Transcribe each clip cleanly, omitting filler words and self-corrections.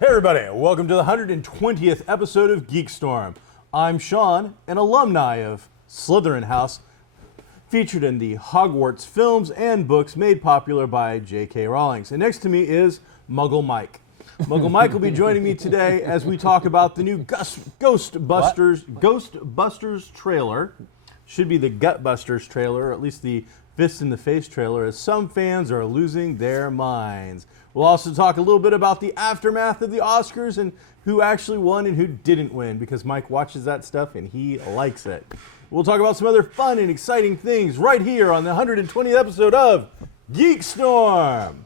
Hey everybody, welcome to the 120th episode of GeekStorm. I'm Sean, an alumni of Slytherin House, featured in the Hogwarts films and books made popular by J.K. Rowling. And next to me is Muggle Mike. Muggle Mike will be joining me today as we talk about the new Ghostbusters trailer. Should be the Gutbusters trailer, or at least the Fist in the Face trailer, as some fans are losing their minds. We'll also talk a little bit about the aftermath of the Oscars and who actually won and who didn't win, because Mike watches that stuff and he likes it. We'll talk about some other fun and exciting things right here on the 120th episode of GeekStorm.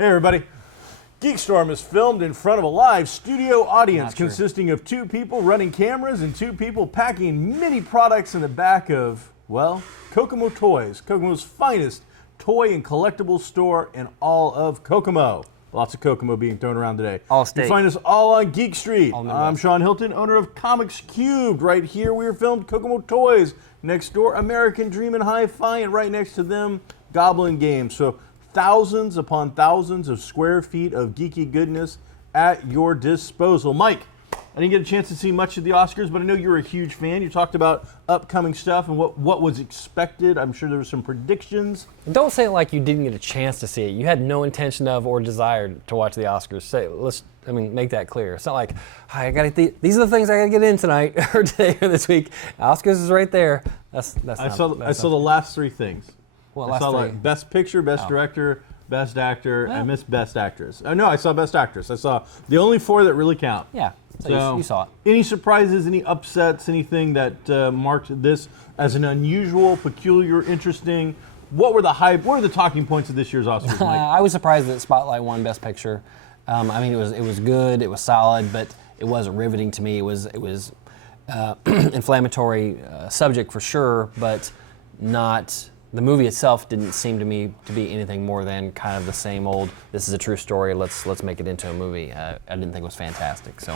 Hey everybody, GeekStorm is filmed in front of a live studio audience consisting of two people running cameras and two people packing mini products in the back of, well, Kokomo Toys, Kokomo's finest toy and collectibles store in all of Kokomo. Lots of Kokomo being thrown around today. All state. You find us all on Geek Street. I'm Sean Hilton, owner of Comics Cubed. Right here we are filmed Kokomo Toys. Next door, American Dream and Hi-Fi, and right next to them, Goblin Games. So thousands upon thousands of square feet of geeky goodness at your disposal. Mike, I didn't get a chance to see much of the Oscars, but I know you're a huge fan. You talked about upcoming stuff and what was expected. I'm sure there were some predictions. Don't say it like you didn't get a chance to see it. You had no intention of or desire to watch the Oscars. Make that clear. It's not like, I gotta these are the things I gotta get in tonight or today or this week. Oscars is right there. I saw the last three things. I saw like Best Picture, Best Director, Best Actor, I missed Best Actress. Oh no, I saw Best Actress. I saw the only four that really count. Yeah, so you saw it. Any surprises, any upsets, anything that marked this as an unusual, peculiar, interesting? What were the talking points of this year's Oscars, Mike? I was surprised that Spotlight won Best Picture. It was good, it was solid, but it wasn't riveting to me. It was inflammatory subject for sure, but not. The movie itself didn't seem to me to be anything more than kind of the same old, this is a true story, let's make it into a movie. I didn't think it was fantastic. So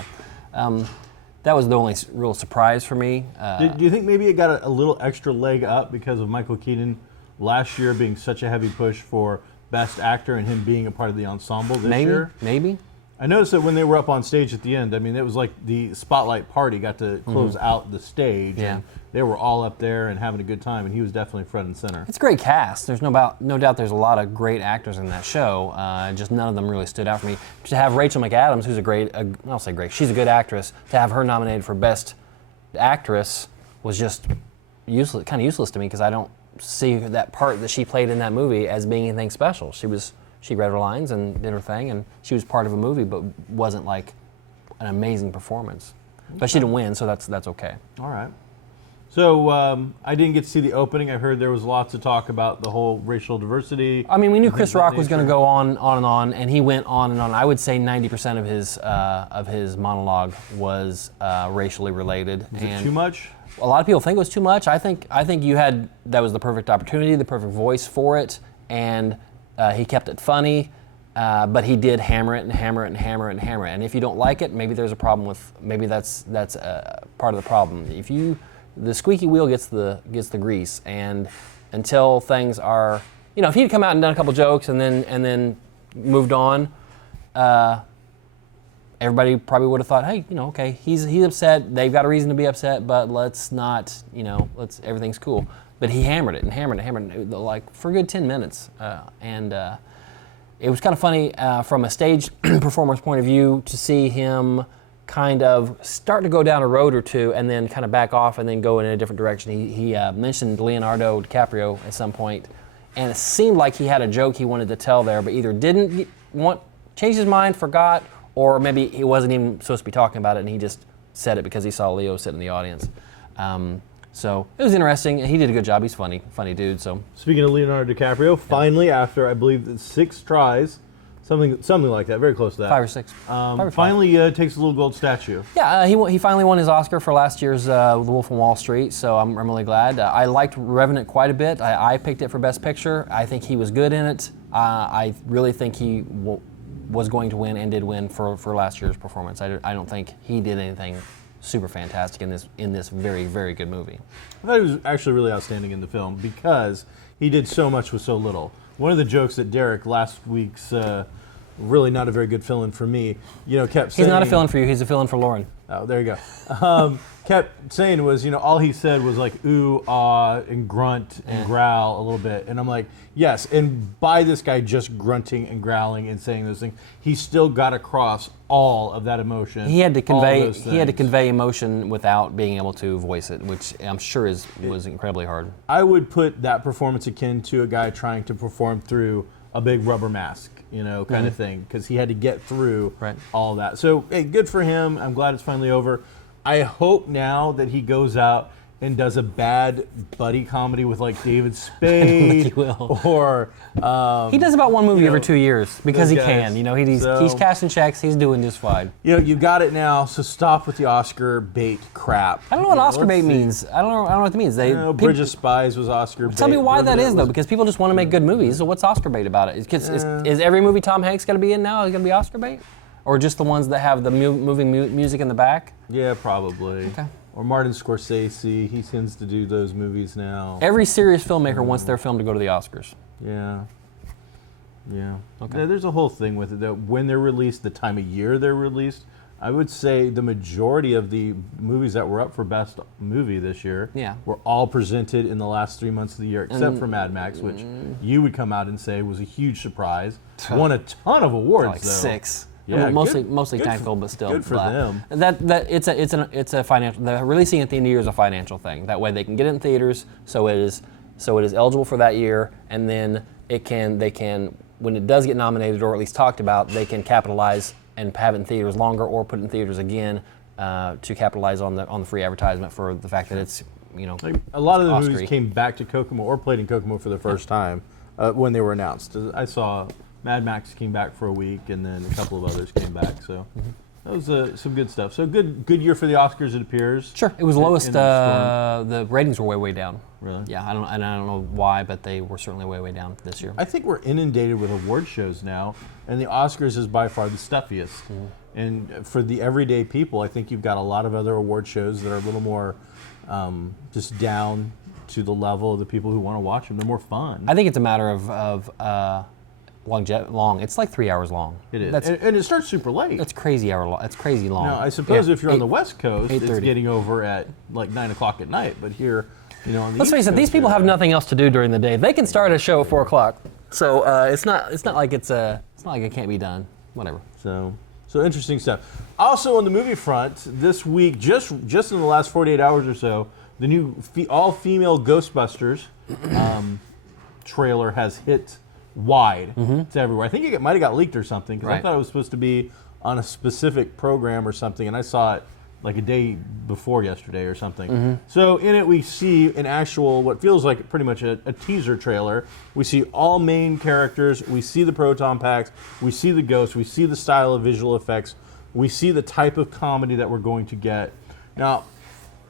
that was the only real surprise for me. Do you think maybe it got a little extra leg up because of Michael Keaton last year being such a heavy push for Best Actor and him being a part of the ensemble this year? Maybe. I noticed that when they were up on stage at the end, it was like the spotlight party got to close out the stage. Yeah. And they were all up there and having a good time, and he was definitely front and center. It's a great cast. There's no doubt there's a lot of great actors in that show. Just none of them really stood out for me. To have Rachel McAdams, who's I'll say great, she's a good actress, to have her nominated for Best Actress was just useless, kind of useless to me, because I don't see that part that she played in that movie as being anything special. She read her lines and did her thing, and she was part of a movie, but wasn't like an amazing performance. Okay. But she didn't win, so that's okay. All right. So I didn't get to see the opening. I heard there was lots of talk about the whole racial diversity. I mean, we knew Chris Rock was going to go on and on, and he went on and on. I would say 90% of his monologue was racially related. Is it too much? A lot of people think it was too much. I think that was the perfect opportunity, the perfect voice for it, and he kept it funny, but he did hammer it and hammer it and hammer it and hammer it. And if you don't like it, maybe there's a problem maybe that's part of the problem. The squeaky wheel gets the grease, and until things are, if he'd come out and done a couple jokes and then moved on, everybody probably would have thought, hey, okay, he's upset. They've got a reason to be upset, but let's not, everything's cool. But he hammered it and hammered it and hammered it, like for a good 10 minutes. And it was kind of funny from a stage performer's point of view to see him kind of start to go down a road or two and then kind of back off and then go in a different direction. He mentioned Leonardo DiCaprio at some point, and it seemed like he had a joke he wanted to tell there, but either changed his mind, forgot, or maybe he wasn't even supposed to be talking about it and he just said it because he saw Leo sit in the audience. So it was interesting. He did a good job. He's funny dude. So speaking of Leonardo DiCaprio, finally after I believe 6 tries, Something like that, very close to that. 5 or 6. 5 or 5. Finally takes a little gold statue. Yeah, he finally won his Oscar for last year's The Wolf of Wall Street, so I'm really glad. I liked Revenant quite a bit. I picked it for Best Picture. I think he was good in it. I really think he was going to win and did win for last year's performance. I don't think he did anything super fantastic in this very, very good movie. I thought he was actually really outstanding in the film because he did so much with so little. One of the jokes that Derek, last week's really not a very good fill-in for me, kept saying... He's not a fill-in for you, he's a fill-in for Lauren. Oh, there you go. Kept saying was, all he said was like ooh, ah, and grunt and growl a little bit. And I'm like, yes, and by this guy just grunting and growling and saying those things, he still got across all of that emotion. He had to convey emotion without being able to voice it, which I'm sure was incredibly hard. I would put that performance akin to a guy trying to perform through a big rubber mask, kind of thing, because he had to get through all that. So, hey, good for him. I'm glad it's finally over. I hope now that he goes out and does a bad buddy comedy with like David Spade. I don't think he will. Or he does about one movie every 2 years because he can. He's cashing checks. He's doing just fine. You got it now. So stop with the Oscar bait crap. I don't know what Oscar bait means. I don't know what it means. Bridge of Spies was Oscar bait. Tell me why that is though, because people just want to make good movies. So what's Oscar bait about it? Is every movie Tom Hanks going to be in now going to be Oscar bait, or just the ones that have the moving music in the back? Yeah, probably. Okay. Or Martin Scorsese, he tends to do those movies now. Every serious filmmaker wants their film to go to the Oscars. Yeah. Okay. There's a whole thing with it that when they're released, the time of year they're released. I would say the majority of the movies that were up for Best Movie this year were all presented in the last 3 months of the year, except for Mad Max, which you would come out and say was a huge surprise. Won a ton of awards, like though. 6. Yeah, mostly technical, but still. Good for them. It's a financial. The releasing at the end of the year is a financial thing. That way they can get it in theaters, so it is eligible for that year, and then they can when it does get nominated or at least talked about, they can capitalize and have it in theaters longer or put it in theaters again to capitalize on the free advertisement for the fact that it's like a lot of the movies came back to Kokomo or played in Kokomo for the first time when they were announced. I saw Mad Max came back for a week, and then a couple of others came back. So that was some good stuff. So good year for the Oscars, it appears. Sure, it was lowest. The ratings were way down. Really? Yeah, I don't know why, but they were certainly way down this year. I think we're inundated with award shows now, and the Oscars is by far the stuffiest. And for the everyday people, I think you've got a lot of other award shows that are a little more just down to the level of the people who want to watch them. They're more fun. I think it's a matter of long. It's like 3 hours long. It is, and it starts super late. It's crazy long. It's crazy long. Now, I suppose if you're on the West Coast, it's getting over at like 9 o'clock at night. But here, on the Let's face it, these people have nothing else to do during the day. They can start a show at 4 o'clock. So it's not like it's not like it can't be done. Whatever. So interesting stuff. Also on the movie front, this week, just in the last 48 hours or so, the new all-female Ghostbusters trailer has hit wide. It's everywhere. I think it might have got leaked or something, because I thought it was supposed to be on a specific program or something, and I saw it like a day before yesterday or something. So in it we see an actual, what feels like pretty much a teaser trailer. We see all main characters, we see the proton packs, we see the ghosts, we see the style of visual effects, we see the type of comedy that we're going to get. Now,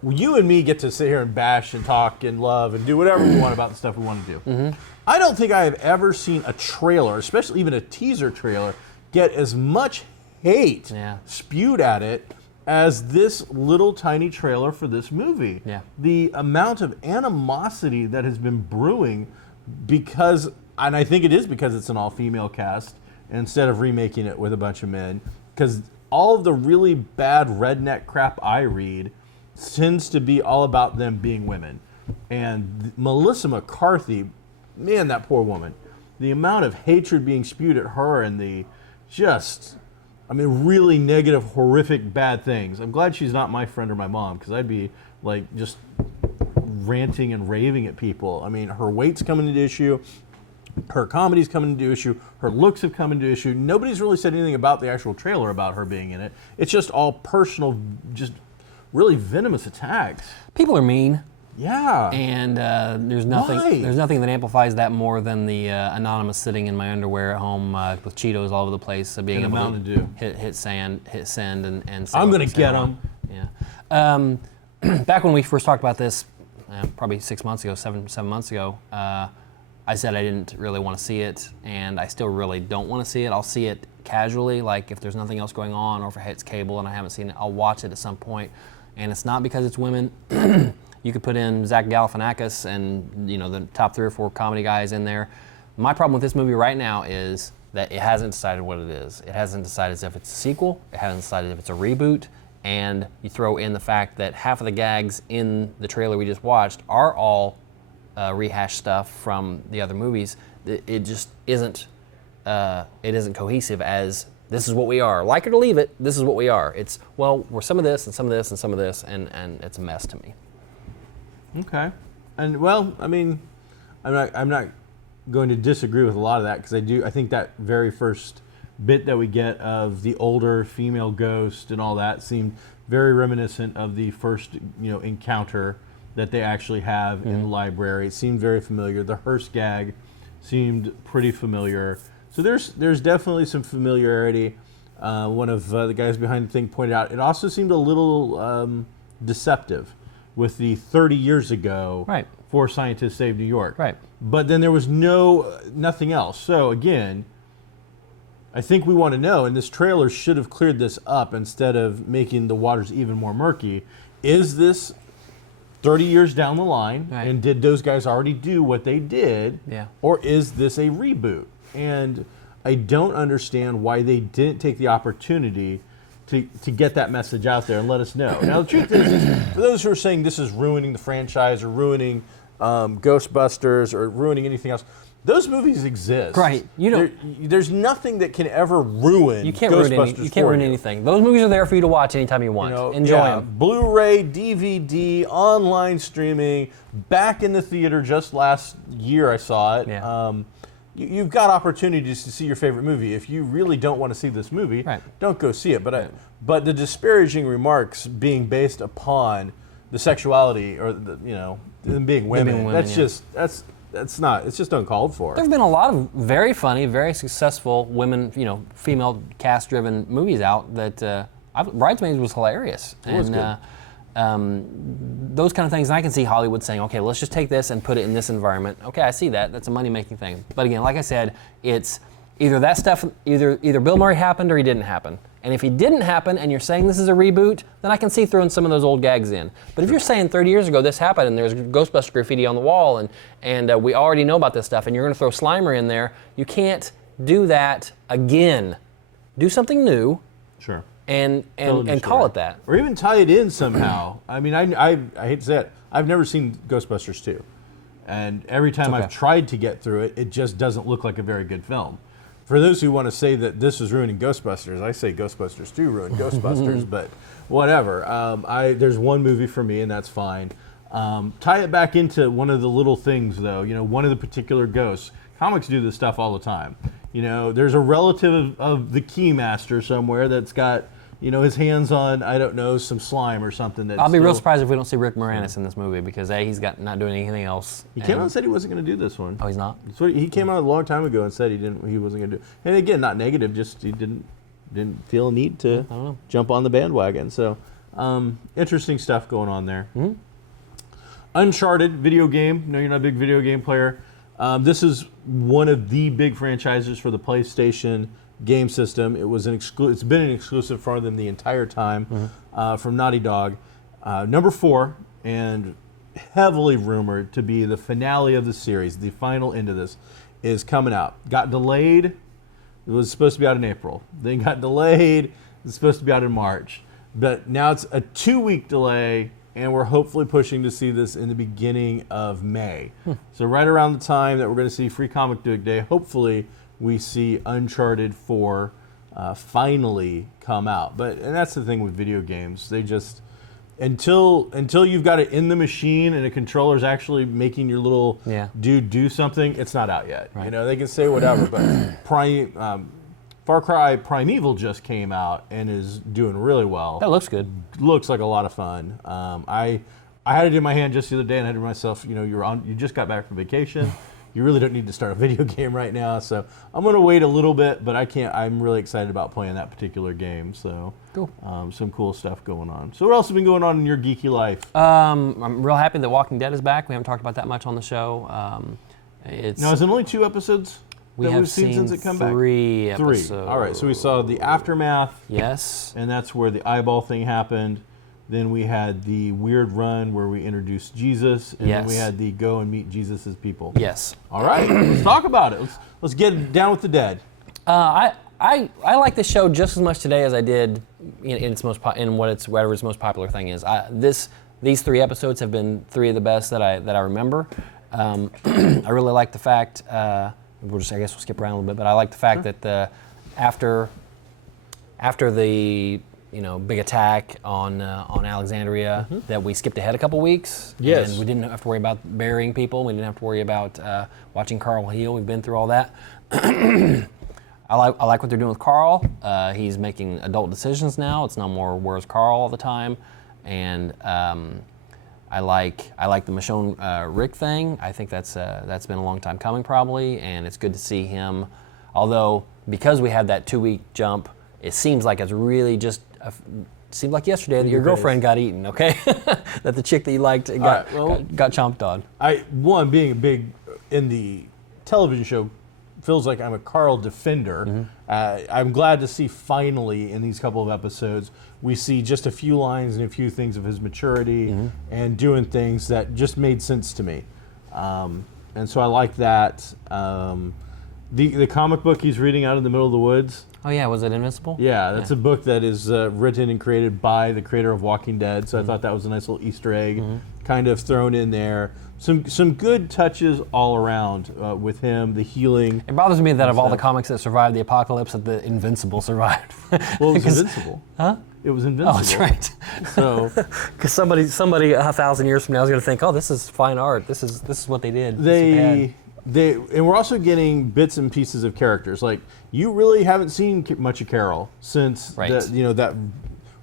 you and me get to sit here and bash and talk and love and do whatever we want about the stuff we want to do. I don't think I have ever seen a trailer, especially even a teaser trailer, get as much hate spewed at it as this little tiny trailer for this movie. The amount of animosity that has been brewing because, and I think it is because it's an all-female cast instead of remaking it with a bunch of men, because all of the really bad redneck crap I read tends to be all about them being women. And Melissa McCarthy, man, that poor woman. The amount of hatred being spewed at her and the really negative, horrific, bad things. I'm glad she's not my friend or my mom, because I'd be like just ranting and raving at people. I mean, her weight's coming into issue. Her comedy's coming into issue. Her looks have come into issue. Nobody's really said anything about the actual trailer about her being in it. It's just all personal, just really venomous attacks. People are mean. Yeah. And there's nothing. Why? There's nothing that amplifies that more than the anonymous sitting in my underwear at home with Cheetos all over the place, being And a able Mountain to Dew. hit send, and. I'm gonna get them. Yeah. Back when we first talked about this, probably 6 months ago, seven months ago, I said I didn't really want to see it, and I still really don't want to see it. I'll see it casually, like if there's nothing else going on, or if it hits cable and I haven't seen it, I'll watch it at some point. And it's not because it's women. You could put in Zach Galifianakis and the top 3 or 4 comedy guys in there. My problem with this movie right now is that it hasn't decided what it is. It hasn't decided if it's a sequel. It hasn't decided if it's a reboot. And you throw in the fact that half of the gags in the trailer we just watched are all rehashed stuff from the other movies. It just isn't. It isn't cohesive as this is what we are. Like it or leave it, this is what we are. It's we're some of this and some of this and some of this, and it's a mess to me. Okay, and I mean, I'm not going to disagree with a lot of that because I think that very first bit that we get of the older female ghost and all that seemed very reminiscent of the first encounter that they actually have in the library. It seemed very familiar. The hearse gag seemed pretty familiar. So there's definitely some familiarity. One of the guys behind the thing pointed out it also seemed a little deceptive with the 30 years ago, right, 4 Scientists Saved New York. Right. But then there was nothing else. So again, I think we want to know, and this trailer should have cleared this up instead of making the waters even more murky. Is this 30 years down the line, right, and did those guys already do what they did? Yeah. Or is this a reboot? And I don't understand why they didn't take the opportunity to get that message out there and let us know. Now, the truth is, for those who are saying this is ruining the franchise or ruining Ghostbusters or ruining anything else, those movies exist. Right. There's nothing that can ever ruin you can't Ghostbusters ruin You can't ruin anything. Those movies are there for you to watch anytime you want. Enjoy them. Blu-ray, DVD, online streaming, back in the theater just last year I saw it. Yeah. You've got opportunities to see your favorite movie. If you really don't want to see this movie, right, don't go see it. But the disparaging remarks being based upon the sexuality or them being women, that's just uncalled for. There've been a lot of very funny, very successful women, female cast-driven movies out that Bridesmaids was hilarious. It was good. Those kind of things, and I can see Hollywood saying, okay, let's just take this and put it in this environment. Okay, I see that. That's a money-making thing. But again, like I said, it's either that stuff, either Bill Murray happened or he didn't happen. And if he didn't happen and you're saying this is a reboot, then I can see throwing some of those old gags in. But if you're saying 30 years ago this happened and there's Ghostbuster graffiti on the wall and we already know about this stuff and you're going to throw Slimer in there, you can't do that again. Do something new. Sure. And call it that. Or even tie it in somehow. I mean, I hate to say it, I've never seen Ghostbusters 2. And every time I've tried to get through it, it just doesn't look like a very good film. For those who want to say that this is ruining Ghostbusters, I say Ghostbusters 2 ruined Ghostbusters, but whatever. There's one movie for me, and that's fine. Tie it back into one of the little things, though. One of the particular ghosts. Comics do this stuff all the time. There's a relative of the Keymaster somewhere that's got, his hands on, I don't know, some slime or something. I'll be real surprised if we don't see Rick Moranis in this movie because he's not doing anything else. He came out and said he wasn't going to do this one. Oh, he's not? So he came out a long time ago and said he wasn't going to do it. And again, not negative, just he didn't feel a need to jump on the bandwagon. So interesting stuff going on there. Mm-hmm. Uncharted video game. No, you're not a big video game player. This is one of the big franchises for the PlayStation game system. It's been an exclusive for them the entire time from Naughty Dog. Number 4, and heavily rumored to be the finale of the series, the final end of this, is coming out. Got delayed. It was supposed to be out in April. Then got delayed. It's supposed to be out in March. But now it's a 2-week delay, and we're hopefully pushing to see this in the beginning of May. So right around the time that we're going to see Free Comic Book Day, hopefully we see Uncharted 4 finally come out. And that's the thing with video games. They just, until you've got it in the machine and a controller's actually making your little dude do something, it's not out yet. Right. They can say whatever, but Far Cry Primeval just came out and is doing really well. That looks good. Looks like a lot of fun. I I had it in my hand just the other day, and I had to myself, you just got back from vacation. You really don't need to start a video game right now, so I'm going to wait a little bit, but I'm really excited about playing that particular game, so cool. Some cool stuff going on. So what else has been going on in your geeky life? I'm real happy that Walking Dead is back. We haven't talked about that much on the show. Now, is it only 2 episodes that we've seen since it come back? 3 episodes. All right, so we saw the Aftermath. Yes. And that's where the eyeball thing happened. Then we had the weird run where we introduced Jesus, and then we had the go and meet Jesus' people. Yes. All right, let's talk about it. Let's get down with the dead. I like the show just as much today as I did in whatever its most popular thing is. These 3 episodes have been 3 of the best that I remember. I really like the fact. I guess we'll skip around a little bit, but I like the fact that after the big attack on Alexandria, that we skipped ahead a couple weeks. Yes. And we didn't have to worry about burying people. We didn't have to worry about watching Carl heal. We've been through all that. I like what they're doing with Carl. He's making adult decisions now. It's no more where's Carl all the time. And I like the Michonne Rick thing. I think that's been a long time coming probably, and it's good to see him. Although because we had that 2-week jump, it seems like it's really just. Seemed like yesterday that your girlfriend got eaten, okay? That the chick that you liked got chomped on. Being big in the television show, feels like I'm a Carl defender. I'm glad to see finally in these couple of episodes, we see just a few lines and a few things of his maturity and doing things that just made sense to me. And so I like that. The comic book he's reading out in the middle of the woods. Oh yeah, was it Invincible? Yeah, that's a book that is written and created by the creator of Walking Dead. So I thought that was a nice little Easter egg, kind of thrown in there. Some good touches all around with him, the healing. It bothers me that of all the comics that survived the apocalypse, that the Invincible survived. Well, it was Invincible. Huh? It was Invincible. Oh, that's right. So, because somebody 1,000 years from now is going to think, oh, this is fine art. This is what they did. And we're also getting bits and pieces of characters. Like, you really haven't seen much of Carol since that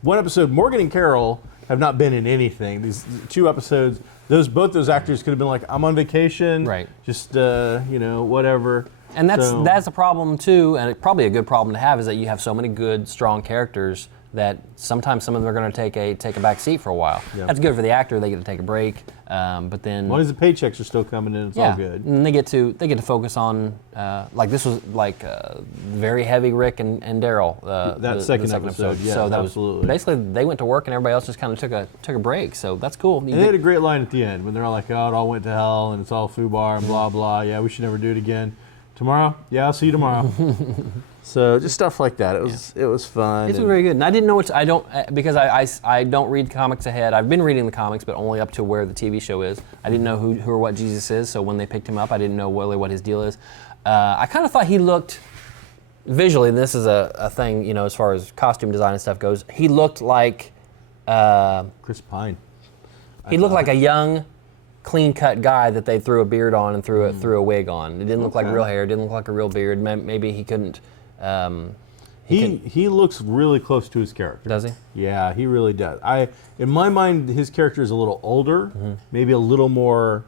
one episode. Morgan and Carol have not been in anything. These 2 episodes, both those actors could have been like, I'm on vacation, right? Just whatever. And that's a problem too, and it's probably a good problem to have, is that you have so many good, strong characters that sometimes some of them are going to take a back seat for a while. Yeah. That's good for the actor; they get to take a break. But then, as long as the paychecks are still coming in, it's all good. And they get to focus on like this was like very heavy Rick and Daryl. The second episode. Yeah, so that absolutely. was basically they went to work and everybody else just kind of took a break. So that's cool. And they had a great line at the end when they're all like, "Oh, it all went to hell and it's all FUBAR and blah blah. Yeah, we should never do it again. Tomorrow? Yeah, I'll see you tomorrow." So just stuff like that. It was fun. It's very good. And I didn't know because I don't read comics ahead. I've been reading the comics, but only up to where the TV show is. I didn't know who or what Jesus is, so when they picked him up, I didn't know really what his deal is. I kind of thought he looked, visually, and this is a thing, as far as costume design and stuff goes, he looked like Chris Pine. He looked like a young, clean-cut guy that they threw a beard on and threw a wig on. It didn't look like real hair. It didn't look like a real beard. Maybe he couldn't. He looks really close to his character. Does he? Yeah, he really does. In my mind, his character is a little older, maybe a little more,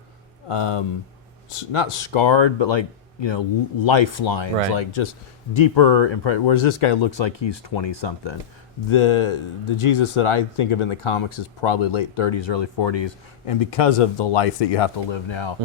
not scarred, but like lifelines, like just deeper. Whereas this guy looks like he's 20-something. The Jesus that I think of in the comics is probably late 30s, early 40s, and because of the life that you have to live now,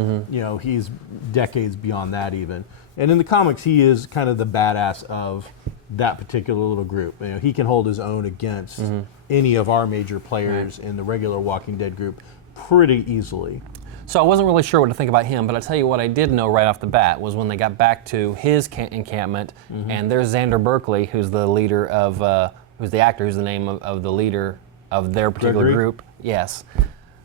he's decades beyond that even. And in the comics, he is kind of the badass of that particular little group. He can hold his own against any of our major players in the regular Walking Dead group pretty easily. So I wasn't really sure what to think about him, but I'll tell you what I did know right off the bat was when they got back to his encampment, and there's Xander Berkeley, who's the leader of, who's the actor, who's the name of the leader of their particular group. Yes.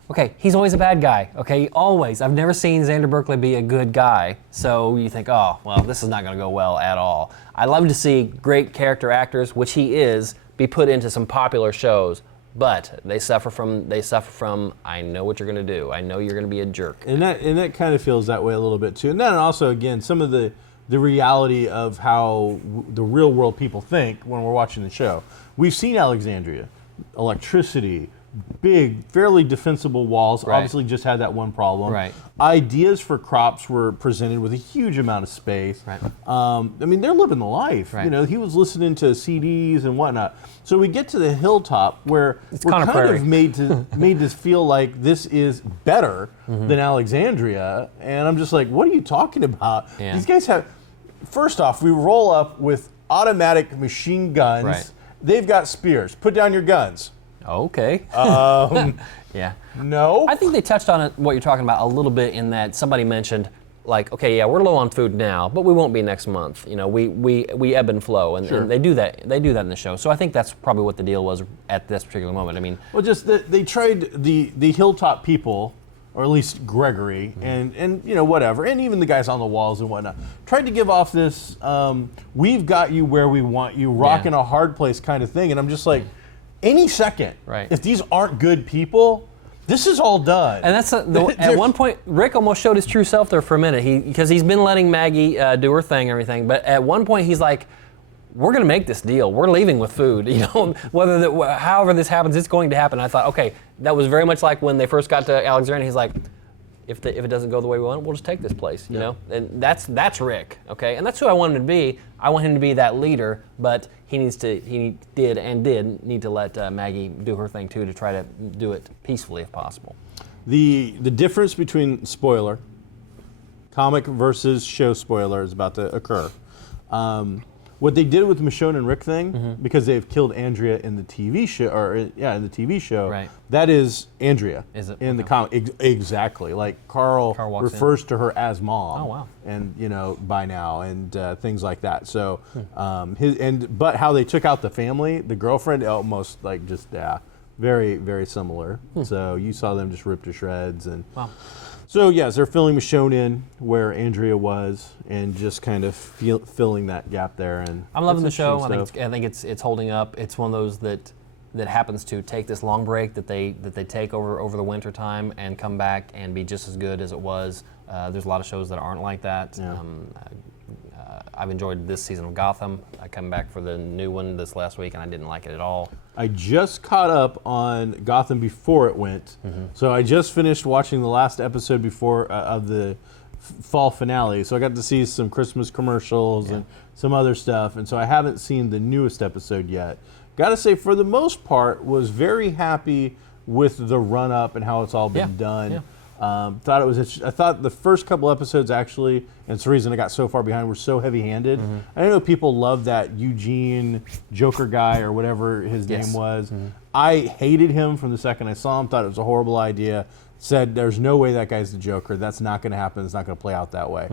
Okay, he's always a bad guy, okay? Always. I've never seen Xander Berkeley be a good guy. So you think, oh, well, this is not going to go well at all. I love to see great character actors, which he is, be put into some popular shows. But they suffer from, I know what you're going to do. I know you're going to be a jerk. And that kind of feels that way a little bit too. And then also, again, some of the reality of how the real world people think when we're watching the show. We've seen Alexandria, electricity, big, fairly defensible walls. Right. Obviously just had that one problem. Right. Ideas for crops were presented with a huge amount of space. Right. I mean, they're living the life. Right. You know, he was listening to CDs and whatnot. So we get to the hilltop where we're kind of made to feel like this is better than Alexandria. And I'm just like, what are you talking about? Yeah. These guys have, first off, we roll up with automatic machine guns. Right. They've got spears. Put down your guns. Okay. Yeah. No. I think they touched on it, what you're talking about, a little bit in that somebody mentioned, like, okay, yeah, we're low on food now, but we won't be next month. You know, we ebb and flow, and, Sure. and they do that. They do that in the show. So I think that's probably what the deal was at this particular moment. I mean, well, just they tried the hilltop people, or at least Gregory, and you know, whatever, and even the guys on the walls and whatnot, tried to give off this we've got you where we want you, rocking a hard place kind of thing. And I'm just like, any second, Right. if these aren't good people, this is all done. and that's at one point, Rick almost showed his true self there for a minute. Because he's been letting Maggie do her thing and everything, but at one point he's like, we're going to make this deal. We're leaving with food. You know, however this happens, it's going to happen. I thought, okay, that was very much like when they first got to Alexandria. He's like, if it doesn't go the way we want, we'll just take this place. You know, and that's Rick. Okay, and that's who I want him to be. I want him to be that leader, but he did need to let Maggie do her thing too, to try to do it peacefully if possible. The difference between spoiler, comic versus show spoiler is about to occur. What they did with the Michonne and Rick thing, because they've killed Andrea in the TV show, in the TV show, Right. that is Andrea. Is it? In the comic? Exactly. Like Carl walks refers to her as mom. Oh, wow. And you know, by now, and things like that. So, but how they took out the family, the girlfriend, almost like just very, very similar. So you saw them just ripped to shreds, and Wow. so yes, they're filling Michonne in where Andrea was, and just kind of filling that gap there. And I'm loving the that's show. I interesting think it's holding up. It's one of those that happens to take this long break that they take over the winter time and come back and be just as good as it was. There's a lot of shows that aren't like that. Yeah. I've enjoyed this season of Gotham. I come back for the new one this last week, and I didn't like it at all. I just caught up on Gotham before it went, so I just finished watching the last episode before of the fall finale. So I got to see some Christmas commercials and some other stuff, and so I haven't seen the newest episode yet. Got to say, for the most part, was very happy with the run up and how it's all been done. Yeah. Thought it was. I thought the first couple episodes actually, and it's the reason I got so far behind, were so heavy-handed. I know people love that Eugene Joker guy or whatever his name was. I hated him from the second I saw him. Thought it was a horrible idea. Said there's no way that guy's the Joker. That's not going to happen. It's not going to play out that way.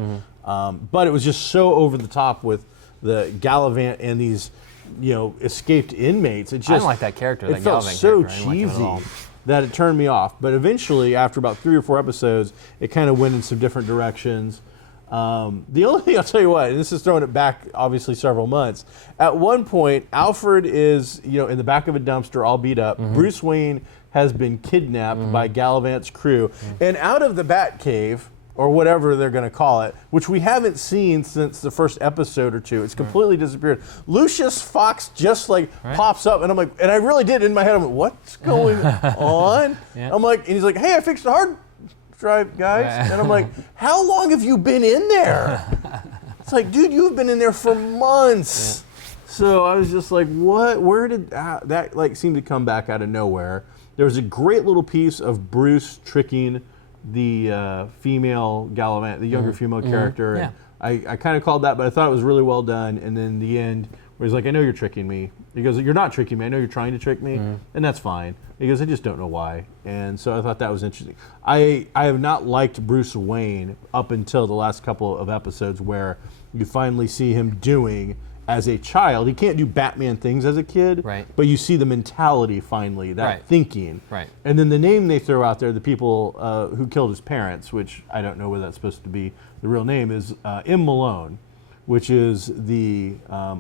But it was just so over the top with the Gallivant and these, you know, escaped inmates. It just, I don't like that character. It felt so cheesy that it turned me off. But eventually, after about 3 or 4 episodes, it kind of went in some different directions. The only thing I'll tell you what, and this is throwing it back obviously several months, at one point, Alfred is, you know, in the back of a dumpster all beat up. Bruce Wayne has been kidnapped by Gallivant's crew. And out of the Batcave, or whatever they're going to call it, which we haven't seen since the first episode or two. It's completely disappeared. Lucius Fox just like pops up, and I'm like, and I really did in my head, I'm like, what's going on? I'm like, and he's like, hey, I fixed the hard drive, guys. And I'm like, how long have you been in there? It's like, dude, you've been in there for months. So I was just like, what? Where did that like seem to come back out of nowhere? There was a great little piece of Bruce tricking the female Gallivant, the younger female character. Yeah. And I kind of called that, but I thought it was really well done. And then the end, where he's like, I know you're tricking me. He goes, you're not tricking me. I know you're trying to trick me. And that's fine. He goes, I just don't know why. And so I thought that was interesting. I have not liked Bruce Wayne up until the last couple of episodes where you finally see him doing as a child. He can't do Batman things as a kid, but you see the mentality finally, that thinking. And then the name they throw out there, the people who killed his parents, which I don't know whether that's supposed to be the real name, is M. Malone, which is the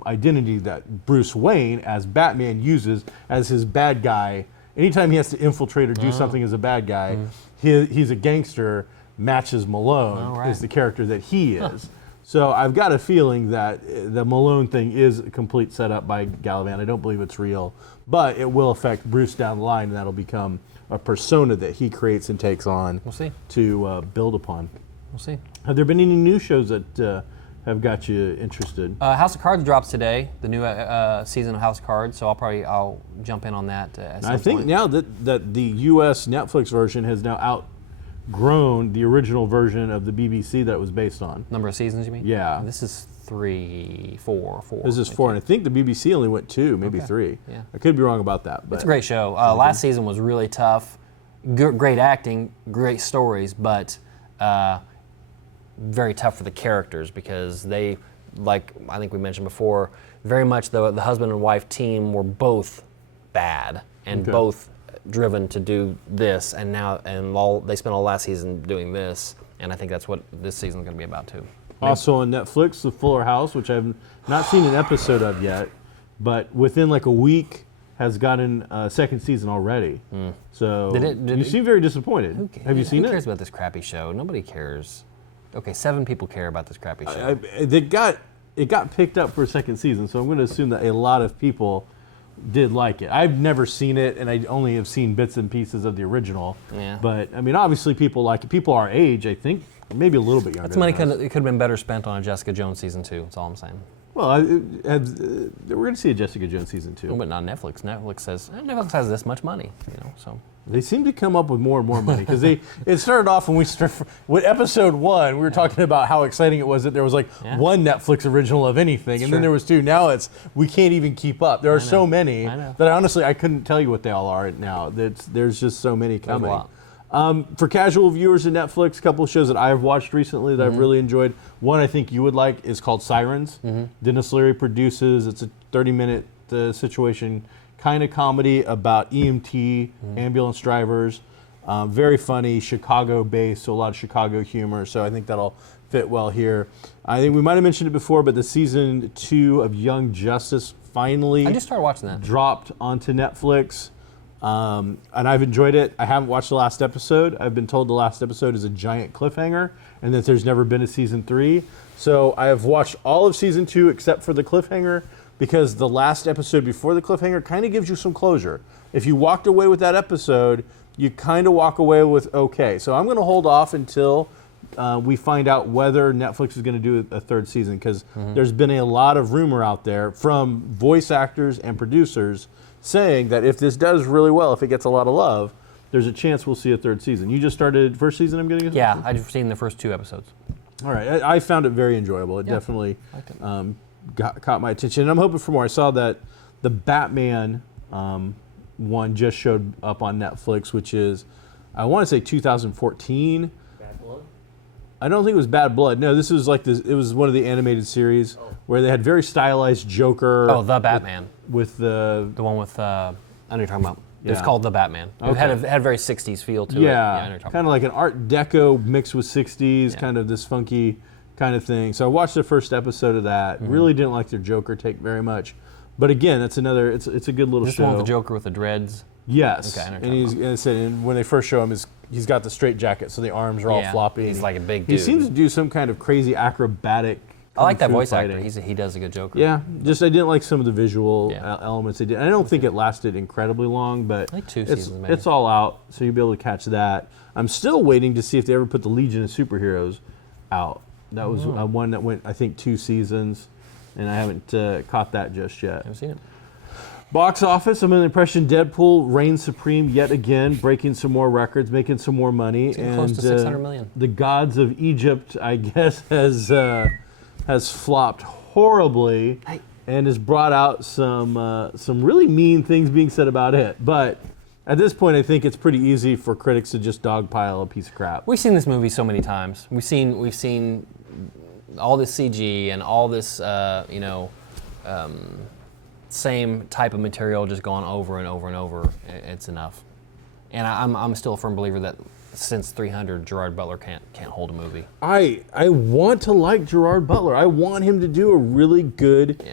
identity that Bruce Wayne as Batman uses as his bad guy. Anytime he has to infiltrate or do something as a bad guy, he's a gangster, matches Malone is the character that he is. So I've got a feeling that the Malone thing is a complete setup by Gallivan. I don't believe it's real, but it will affect Bruce down the line, and that'll become a persona that he creates and takes on. We'll see. To build upon. We'll see. Have there been any new shows that have got you interested? House of Cards drops today, the new season of House of Cards, so I'll jump in on that at some I think point. now that the U.S. Netflix version has now outgrown the original version of the BBC that it was based on. Number of seasons, you mean? Yeah. This is 3, 4. This is 4, and I think the BBC only went 2, maybe 3. Yeah. I could be wrong about that. But It's a great show. Last season was really tough. Great acting, great stories, but very tough for the characters because they, like I think we mentioned before, very much the husband and wife team were both bad and both driven to do this, and they spent all last season doing this, and I think that's what this season's going to be about too. Also on Netflix, The Fuller House, which I've not seen an episode of yet, but within like a week has gotten a second season already. So you seem very disappointed. Have you seen it? Who cares about this crappy show? Nobody cares. Okay, 7 people care about this crappy show. It got picked up for a second season, so I'm going to assume that a lot of people did like it. I've never seen it, and I only have seen bits and pieces of the original. Yeah. But I mean, obviously, people like it. People our age, I think, maybe a little bit younger. That's money it could have been better spent on a Jessica Jones season 2. That's all I'm saying. Well, we're going to see a Jessica Jones season 2. But not Netflix. Netflix has this much money, so. They seem to come up with more and more money because it started off with episode 1. We were talking about how exciting it was that there was like one Netflix original of anything, and then there was 2. Now we can't even keep up. There are so many that honestly I couldn't tell you what they all are now. There's just so many coming. For casual viewers of Netflix, a couple of shows that I have watched recently that I've really enjoyed. One I think you would like is called Sirens. Dennis Leary produces. It's a 30-minute situation kind of comedy about EMT, ambulance drivers. Very funny, Chicago-based, so a lot of Chicago humor. So I think that'll fit well here. I think we might have mentioned it before, but the season 2 of Young Justice finally I just started watching that. Dropped onto Netflix. And I've enjoyed it. I haven't watched the last episode. I've been told the last episode is a giant cliffhanger and that there's never been a season 3. So I have watched all of season 2 except for the cliffhanger because the last episode before the cliffhanger kind of gives you some closure. If you walked away with that episode, you kind of walk away with okay. So I'm going to hold off until we find out whether Netflix is going to do a 3rd season because there's been a lot of rumor out there from voice actors and producers saying that if this does really well, if it gets a lot of love, there's a chance we'll see a 3rd season. You just started 1st season, I'm getting? Yeah, I've seen the first 2 episodes. All right, I found it very enjoyable. It definitely caught my attention. And I'm hoping for more. I saw that the Batman one just showed up on Netflix, which is, I want to say 2014. Bad Blood? I don't think it was Bad Blood. No, this was like this. It was one of the animated series where they had very stylized Joker. Oh, The Batman. With the one with, I know what you're talking about. It was Yeah. called The Batman. It had a very 60s feel to it. I know what yeah, you're talking kind about. of like an Art Deco mixed with 60s, kind of this funky kind of thing. So I watched the first episode of that. Really didn't like their Joker take very much. But again, that's another, it's a good little This show. one with the Joker with the dreads. Yes. Okay, I know what and you're he's and when they first show him, he's got the straight jacket, so the arms are all floppy. He's like a big He dude. seems to do some kind of crazy acrobatic. I like that kung fu voice fighting. actor. He does a good Joker. Yeah, just I didn't like some of the visual Yeah. elements they did. I don't think it lasted incredibly long, but Like 2 it's, seasons, maybe. it's all out, so you'll be able to catch that. I'm still waiting to see if they ever put the Legion of Superheroes out. That was one that went, I think, 2 seasons, and I haven't caught that just yet. Haven't seen it. Box office, I'm under the impression Deadpool reigns supreme yet again, breaking some more records, making some more money. getting close to 600 million. The gods of Egypt, I guess, has flopped horribly and has brought out some really mean things being said about it. But at this point, I think it's pretty easy for critics to just dogpile a piece of crap. We've seen this movie so many times. We've seen all this CG and all this, same type of material just going over and over and over. It's enough. And I'm still a firm believer that since 300, Gerard Butler can't hold a movie. I want to like Gerard Butler. I want him to do a really good,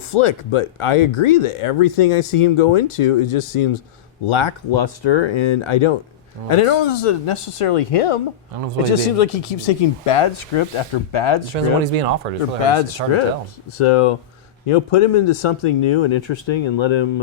flick. But I agree that everything I see him go into, it just seems lackluster, and I don't. And I don't know this is necessarily him. I don't know if it's It what just he's seems like he keeps taking bad script after bad Depends script. on what he's being offered. It's or really bad hard to tell. scripts. So, put him into something new and interesting, and let him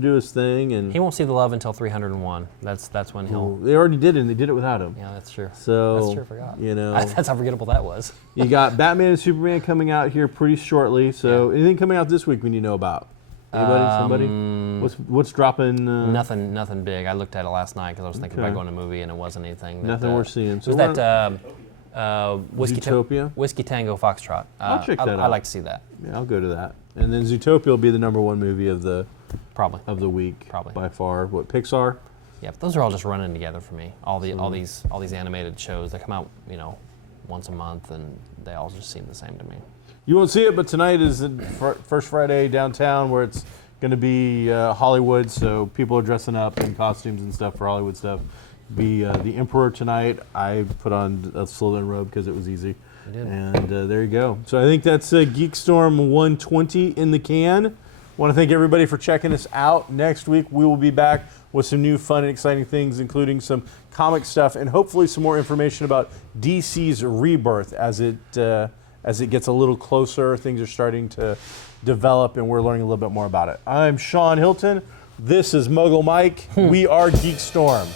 do his thing. And He won't see the love until 301. That's when he'll. they already did it, and they did it without him. Yeah, that's true. So That's true. I forgot. That's how forgettable that was. You got Batman and Superman coming out here pretty shortly. So anything coming out this week we need to know about? Anybody? Somebody? What's dropping? Nothing big. I looked at it last night because I was thinking about going to a movie and it wasn't anything. Nothing worth seeing. So was that Zootopia? Whiskey Tango Foxtrot? I'll check that out. I'd like to see that. Yeah, I'll go to that. And then Zootopia will be the #1 movie of the week. Probably. By far. What, Pixar? Yeah, but those are all just running together for me. All these animated shows, they come out once a month and they all just seem the same to me. You won't see it, but tonight is the first Friday downtown where it's going to be Hollywood, so people are dressing up in costumes and stuff for Hollywood stuff. Be the Emperor tonight. I put on a Slytherin robe because it was easy. You did. And there you go. So I think that's GeekStorm 120 in the can. Want to thank everybody for checking us out. Next week we will be back with some new fun and exciting things, including some comic stuff and hopefully some more information about DC's rebirth as it gets a little closer. Things are starting to develop and we're learning a little bit more about it. I'm Sean Hilton. This is Muggle Mike. We are GeekStorm.